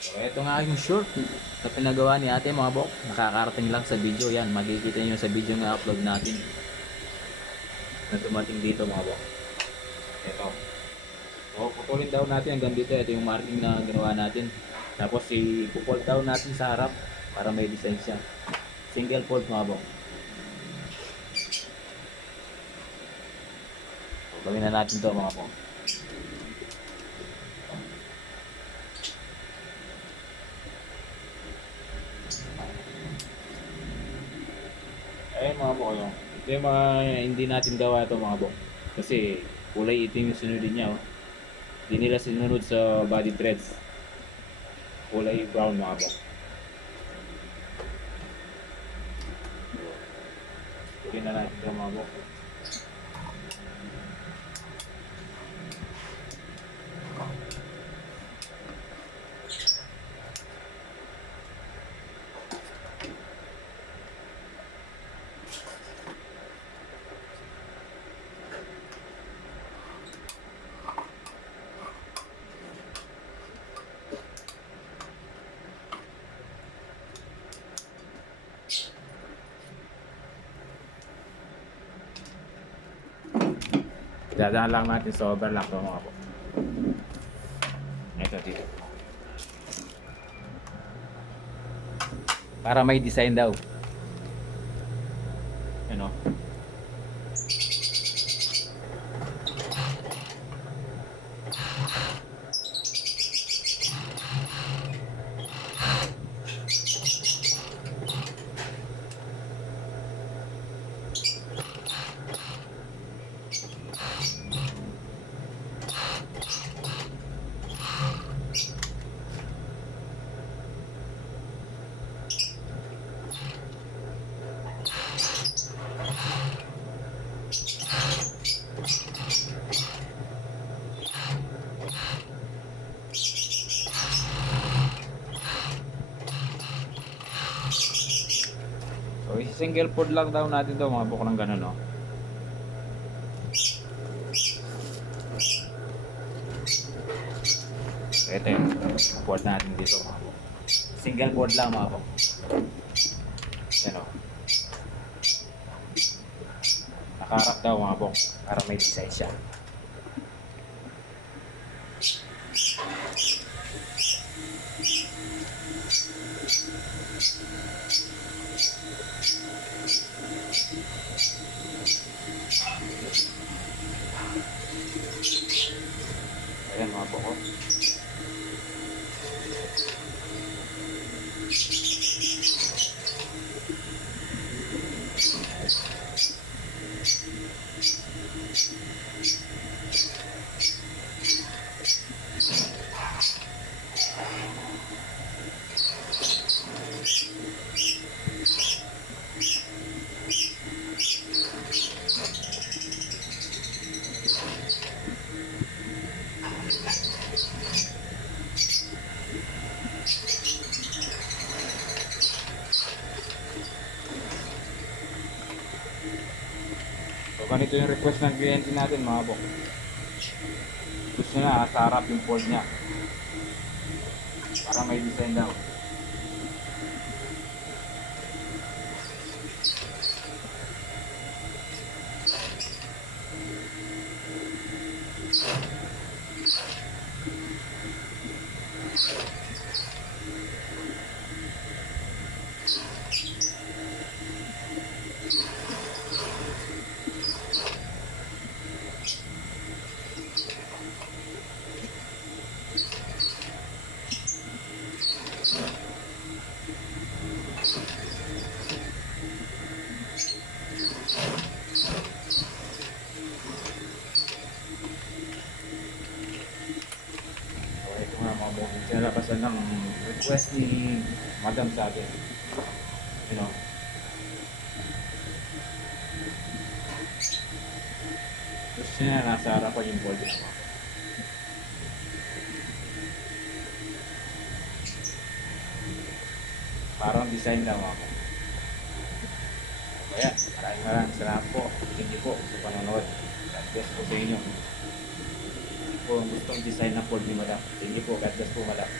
So, ito nga yung short na pinagawa ni ate mga bok. Nakakarating lang sa video yan. Makikita nyo sa video na upload natin na dumating dito mga bok. Ito. So, putulin daw natin hanggang dito. Ito yung marking na ginawa natin. Tapos i-fold down natin sa harap para may design siya. Single fold mga bok. So, gawin na natin to mga bok. Ayun mga bok, yung ito yung mga hindi natin gawa ito mga bok. Kasi kulay itim yung sinunod niya. Oh. Hindi nila sinunod sa body threads. Kulay brown mga bok. Tuloy na natin ito mga bok. Dadaan lang natin sa overlock ito mga bok. Ito dito. Para may design daw. Ano? So, single fold lang daw natin to mga bok ng ganun, no? So, ito yung fold natin dito mga bok. Single fold lang mga bok. Yan, no? Nakaharap daw mga bok para may design siya. Ayan mga boko. So, ganito yung request ng kliyente natin mga bok. Gusto na sa harap yung fold niya para may design daw. Kinalabasan ng request ni Madam sa atin. You know. Gusto niya nasa harapan yung body naman. Parang design lang ako. Kaya maraming salamat po. Thank you po sa panonood. God bless po sa inyo. Kung gustong design na fold ni Madam. Thank you po. God bless po Madam.